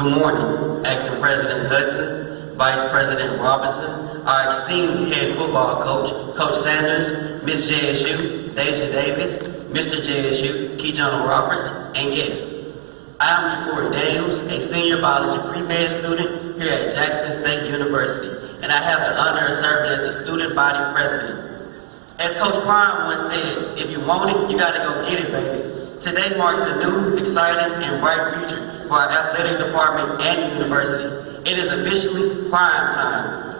Good morning, Acting President Hudson, Vice President Robinson, our esteemed head football coach, Coach Sanders, Ms. JSU, Deja Davis, Mr. JSU, Keyjono Roberts, and guests. I am Jacory Daniels, a senior biology pre-med student here at Jackson State University, and I have the honor of serving as a student body president. As Coach Prime once said, if you want it, you gotta go get it, baby. Today marks a new, exciting, and bright future for our athletic department and university. It is officially prime time.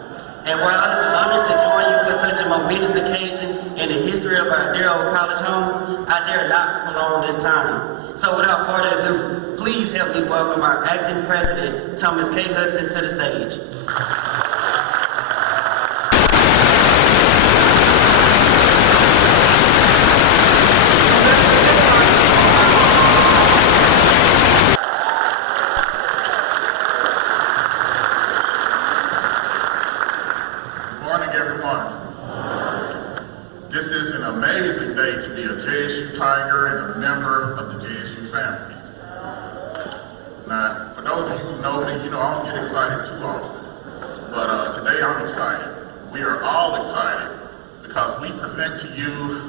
And while it is an honor to join you for such a momentous occasion in the history of our dear old college home, I dare not prolong this time. So without further ado, please help me welcome our acting president, Thomas K. Hudson, to the stage. This is an amazing day to be a JSU Tiger and a member of the JSU family. Now, for those of you who know me, you know I don't get excited too often. But today I'm excited. We are all excited because we present to you,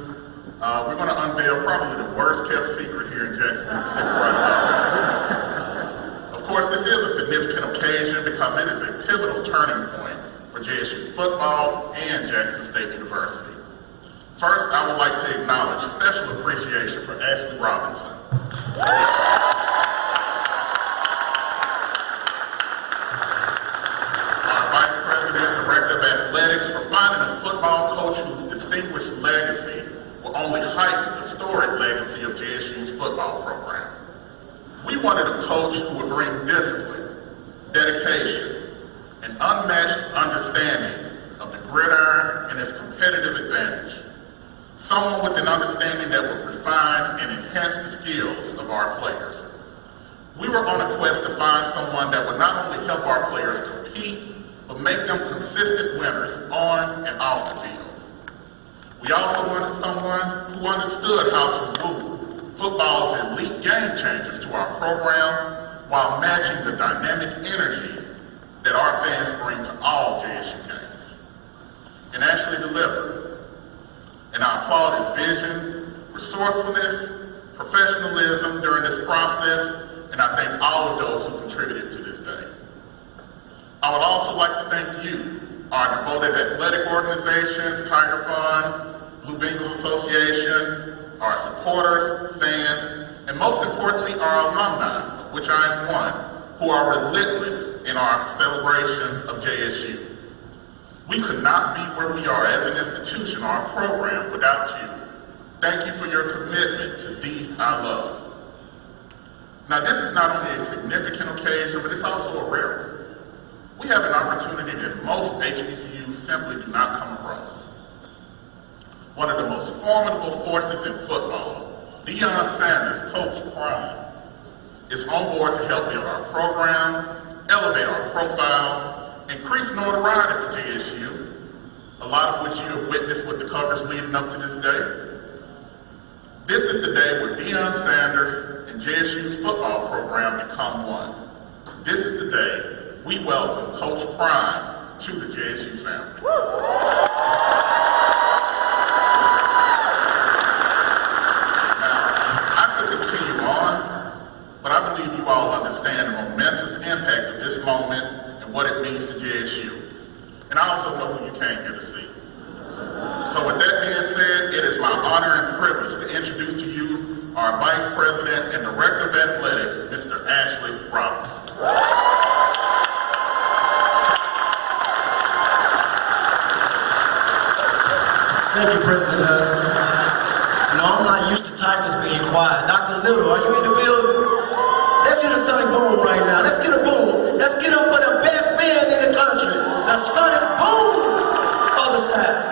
we're going to unveil probably the worst kept secret here in Jackson, Mississippi right now. Of course, this is a significant occasion because it is a pivotal turning point for JSU football and Jackson State University. First, I would like to acknowledge special appreciation for Ashley Robinson. Our Vice President and Director of Athletics for finding a football coach whose distinguished legacy will only heighten the storied legacy of JSU's football program. We wanted a coach who would bring discipline, dedication, and unmatched understanding of the gridiron and its competitive advantage. Someone with an understanding that would refine and enhance the skills of our players. We were on a quest to find someone that would not only help our players compete, but make them consistent winners on and off the field. We also wanted someone who understood how to move football's elite game changers to our program while matching the dynamic energy that our fans bring to all JSU games. And actually delivered. And I applaud his vision, resourcefulness, professionalism during this process, and I thank all of those who contributed to this day. I would also like to thank you, our devoted athletic organizations, Tiger Fund, Blue Bengals Association, our supporters, fans, and most importantly, our alumni, of which I am one, who are relentless in our celebration of JSU. We could not be where we are as an institution or our program without you. Thank you for your commitment to D I love. Now, this is not only a significant occasion, but it's also a rare one. We have an opportunity that most HBCUs simply do not come across. One of the most formidable forces in football, Deion Sanders, Coach Prime, is on board to help build our program, elevate our profile, increase notoriety for JSU, a lot of which you have witnessed with the coverage leading up to this day. This is the day where Deion Sanders and JSU's football program become one. This is the day we welcome Coach Prime to the JSU family. Now, I could continue on, but I believe you all understand the momentous impact of this moment and what it means to JSU. And I also know who you came here to see. So with that being said, it is my honor and privilege to introduce to you our Vice President and Director of Athletics, Mr. Ashley Robinson. Thank you, President Hudson. No, I'm not used to Tigers being quiet. Dr. Little, are you in the building? Let's hit a sonic boom right now. Let's get a boom. Let's get up for the best band in the country. The sonic boom of the South.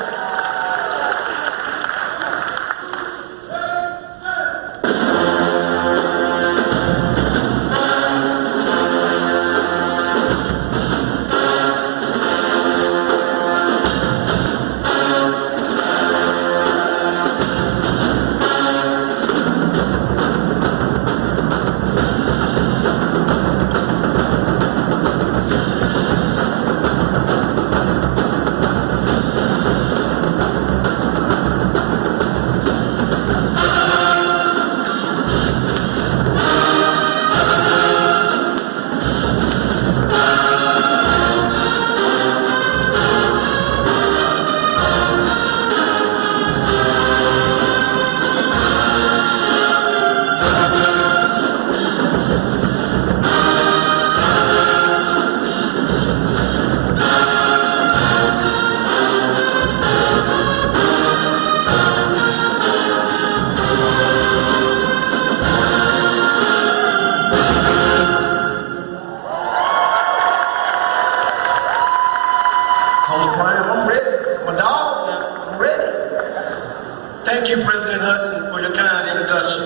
Thank you, President Hudson, for your kind introduction.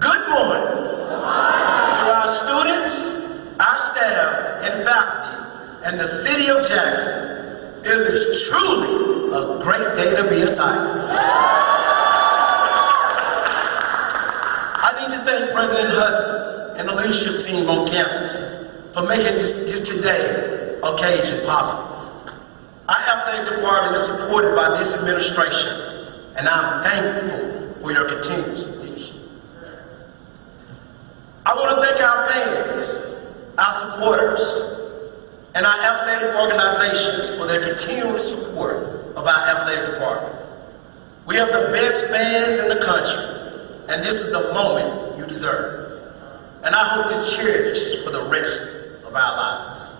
Good morning to our students, our staff, and faculty, and the city of Jackson. It is truly a great day to be a Tiger. I need to thank President Hudson and the leadership team on campus for making this today occasion possible. Our athletic department is supported by this administration, and I'm thankful for your continuous leadership. I want to thank our fans, our supporters, and our athletic organizations for their continuous support of our athletic department. We have the best fans in the country, and this is the moment you deserve. And I hope to cherish for the rest of our lives.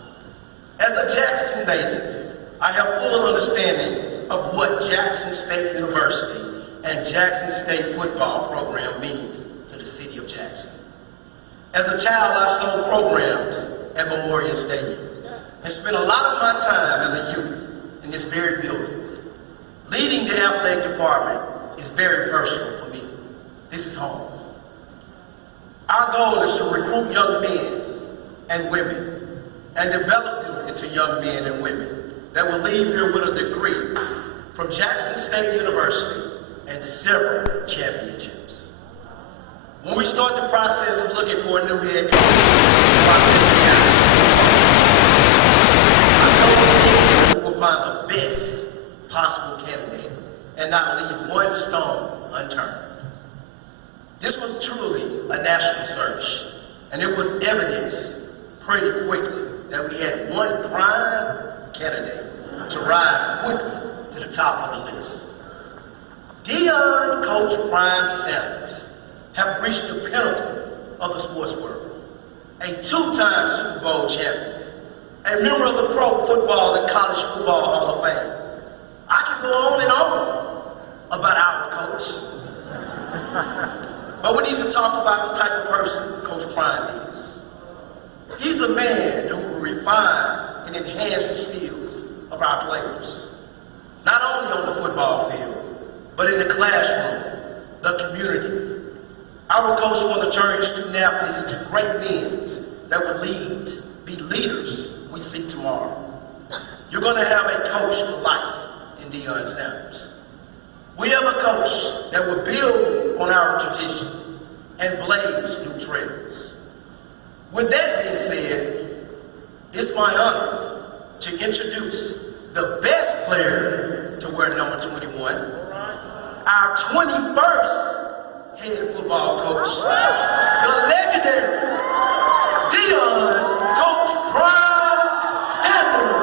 As a Jackson native, I have full understanding of what Jackson State University and Jackson State football program means to the city of Jackson. As a child, I saw programs at Memorial Stadium and spent a lot of my time as a youth in this very building. Leading the athletic department is very personal for me. This is home. Our goal is to recruit young men and women and develop them into young men and women that will leave here with a degree from Jackson State University and several championships. When we start the process of looking for a new head coach, I told the team we will find the best possible candidate and not leave one stone unturned. This was truly a national search, and it was evidenced pretty quickly that we had one prime candidate to rise quickly to the top of the list. Deion Coach Deion Sanders have reached the pinnacle of the sports world. A two-time Super Bowl champion, a member of the Pro Football and College Football Hall of Fame. I can go on and on about our coach. But we need to talk about the type of person Coach Prime is. He's a man who will refine and enhance the skills of our players, not only on the football field, but in the classroom, the community. Our coach wants to turn his student athletes into great men that will be leaders we see tomorrow. You're going to have a coach for life in Deion Sanders. We have a coach that will build on our tradition and blaze new trails. With that being said, it's my honor to introduce the best player to wear number 21, our 21st head football coach, the legendary Deion Coach Prime Sanders.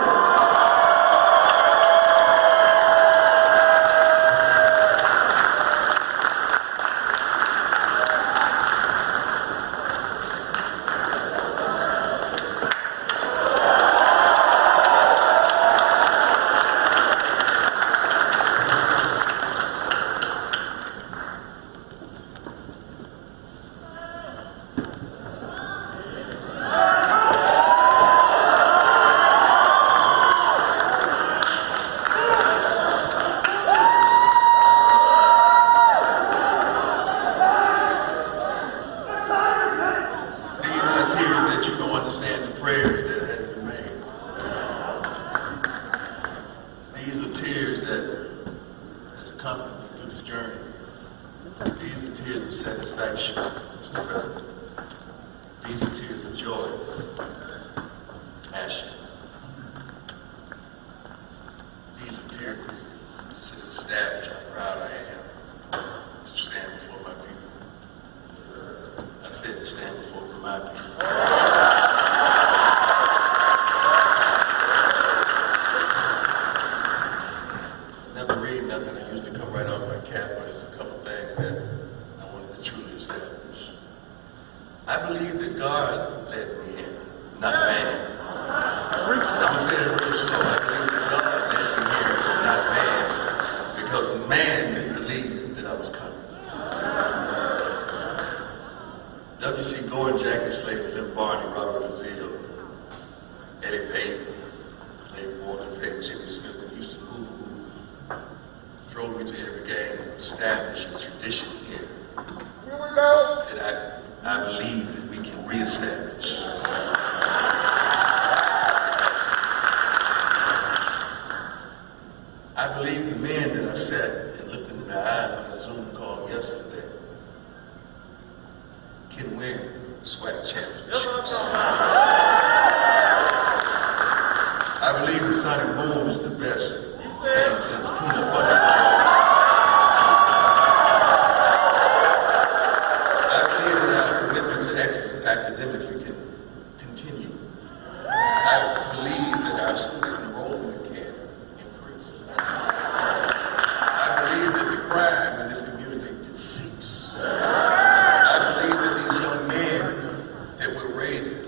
Drove me to every game, establish a tradition here that I believe that we can reestablish. I believe the men that I sat and looked into their eyes on the Zoom call yesterday can win SWAC championships. I believe the Sonic Boom is the best thing since peanut butter and jelly. I believe that our commitment to excellence academically can continue. I believe that our student enrollment can increase. I believe that the crime in this community can cease. I believe that these young men that we're raising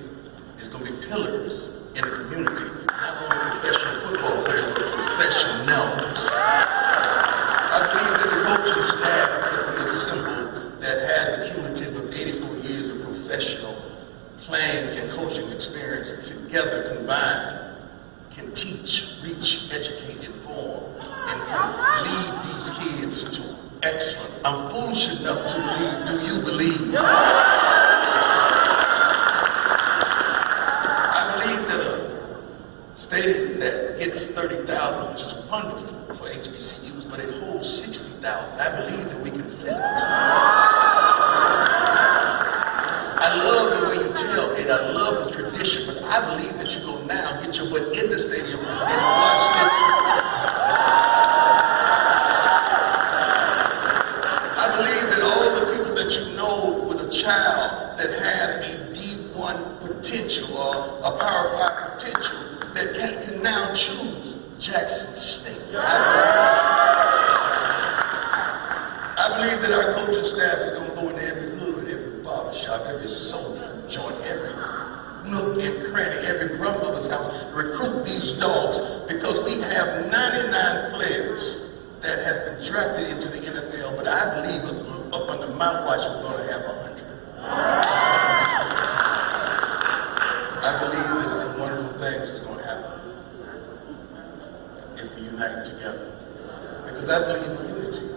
is going to be pillars in the community, not only professional football players, but professionals. I believe that the coaching staff that we assemble that has a cumulative of 84 years of professional playing and coaching experience together combined can teach, reach, educate, inform, and can lead these kids to excellence. I'm foolish enough to believe, do you believe? I believe that a stadium that gets 30,000, which is wonderful for HBCUs, but it holds 60,000. I believe that we can fill it. I love the way you tailgate. I love the tradition, but I believe that you go now, get your butt in the stadium, and watch this. I believe that all the people that you know with a child that has a D1 potential or a Power 5 potential that can now choose Jackson State. I believe that our coaching staff is going to go into every hood, every barbershop, every soul food joint, every nook and cranny, every grandmother's house, recruit these dogs because we have 99 players that has been drafted into the NFL, but I believe up under my watch we're going to have 100. I believe that some wonderful things is going to happen if we unite together. Because I believe in unity.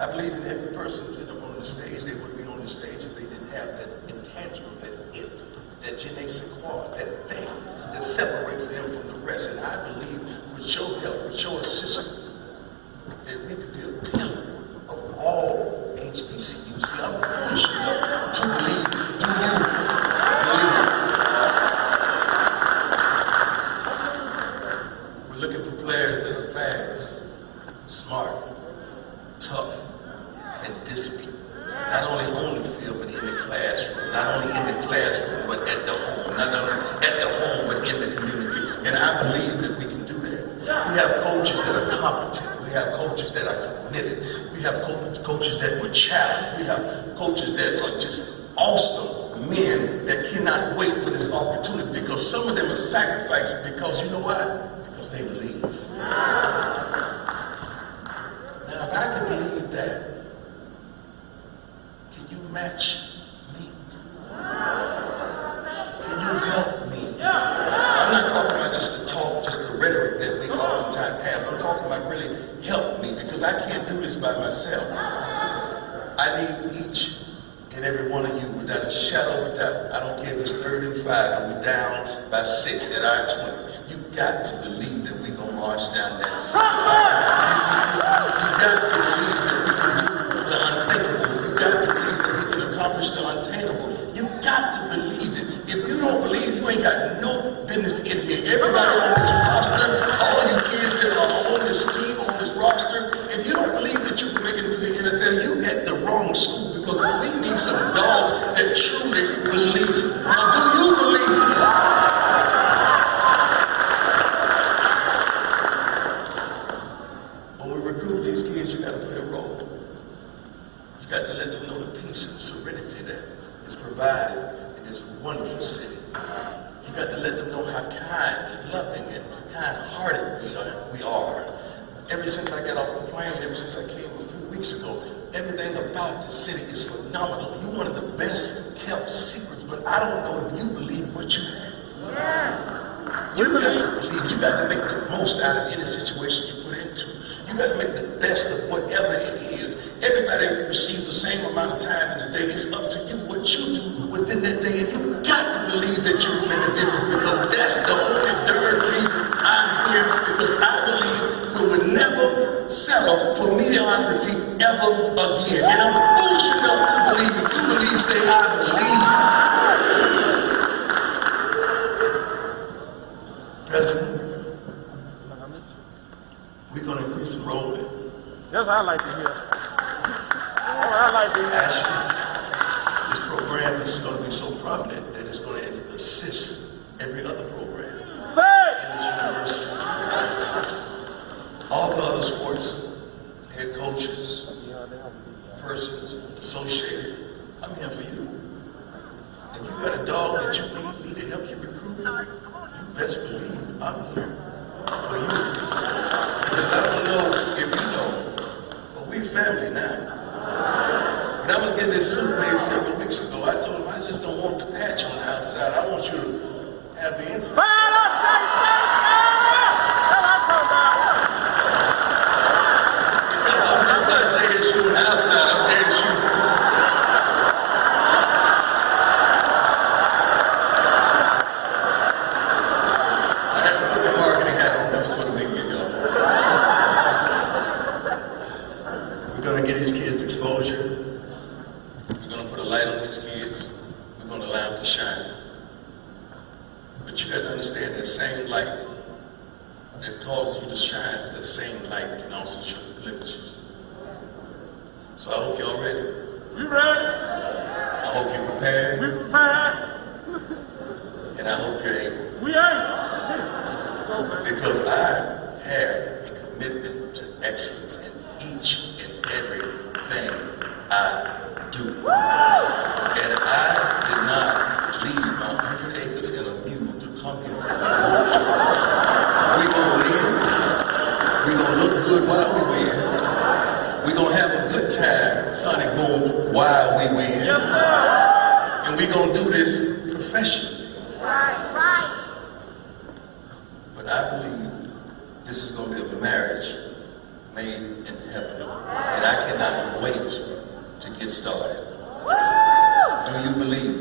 I believe in every person sitting up on the stage. They wouldn't be on the stage if they didn't have that intangible, that je ne sais quoi, that thing that separates them from the rest. And I believe with your help, with your assistance, that we could be a pillar of all HBCUs. See, I'm foolish enough to believe. Do you believe? We're looking for players that are fast, smart, tough, and disciplined. Not only on the field, but in the classroom. Not only in the classroom, but at the home. Not only at the home, but in the community. And I believe that we can do that. We have coaches that are competent. We have coaches that are committed. We have coaches that were challenged. We have coaches that are just awesome men that cannot wait for this opportunity because some of them are sacrificing because you know what? Because they believe. Now, if I can believe that, can you match me? Can you help me? I'm not talking about just the talk, just the rhetoric that we oftentimes have. I'm talking about really help me because I can't do this by myself. I need each and every one of you without a shadow of a doubt. I don't care if it's 3rd and 5 and we're down by 6 at I-20. You got to believe that we're going to march down that field. You got to believe that we can do the unthinkable. You got to believe that we can accomplish the unattainable. You got to believe it. If you don't believe, you ain't got no business in here. Everybody on this roster, all you kids that are on this team, on this roster, if you don't believe that you can make it into the NFL, you at the wrong school because we need some dogs that truly believe. Now, do you believe? When we recruit these kids, you got to play a role. You got to let them know the peace and serenity that is provided in this wonderful city. You got to let them know how kind and loving and kind-hearted we are. Ever since I got off the plane, ever since I came a few weeks ago, everything about the city is phenomenal. You're one of the best kept secrets, but I don't know if you believe what you have. You got to believe. You got to make the most out of any situation you put into. You got to make the best of whatever it is. Everybody receives the same amount of time in the day. It's up to you what you do within that day, and you got to believe that you can make a difference, because that's the only darn reason I'm here, because I believe we will never settle for mediocrity ever again. And I'm foolish enough to believe. If you believe, say, I believe. President, we're going to increase enrollment. That's what I like to hear. That's what I like to hear. Actually, this program is going to be so prominent that it's going to assist every other program in this university. All the other sports, head coaches, persons associated, I'm here for you. If you got a dog that you need me to help you recruit, you best believe I'm here for you. Because I don't know if you know, but we're family now. When I was getting this suit made several weeks ago, I told him I just don't want the patch on the outside. I want you to have the inside. Fire up, that's what I'm talking about. I'm just not JSU on the outside, I'm JSU. I had to put my marketing hat on. That was for the media, y'all. We're going to get these kids exposure. We're going to put a light on these kids. We're going to allow them to shine. But you got to understand that same light that causes you to shine, that same light can also show you blemishes. So I hope y'all ready. We ready? I hope you're prepared. We prepared. And I hope you're able. We ain't. Because I have a commitment to excellence in each and everything I do. And I did not leave my 100 acres in a mule to come here for a bullshit. We're going to win. We're going to look good while we win. We're going to have a good time, Sonic Boom, while we win. Yes, sir. And we're going to do this professionally. Right. But I believe this is going to be a marriage made in heaven. And I cannot wait to get started. Do you believe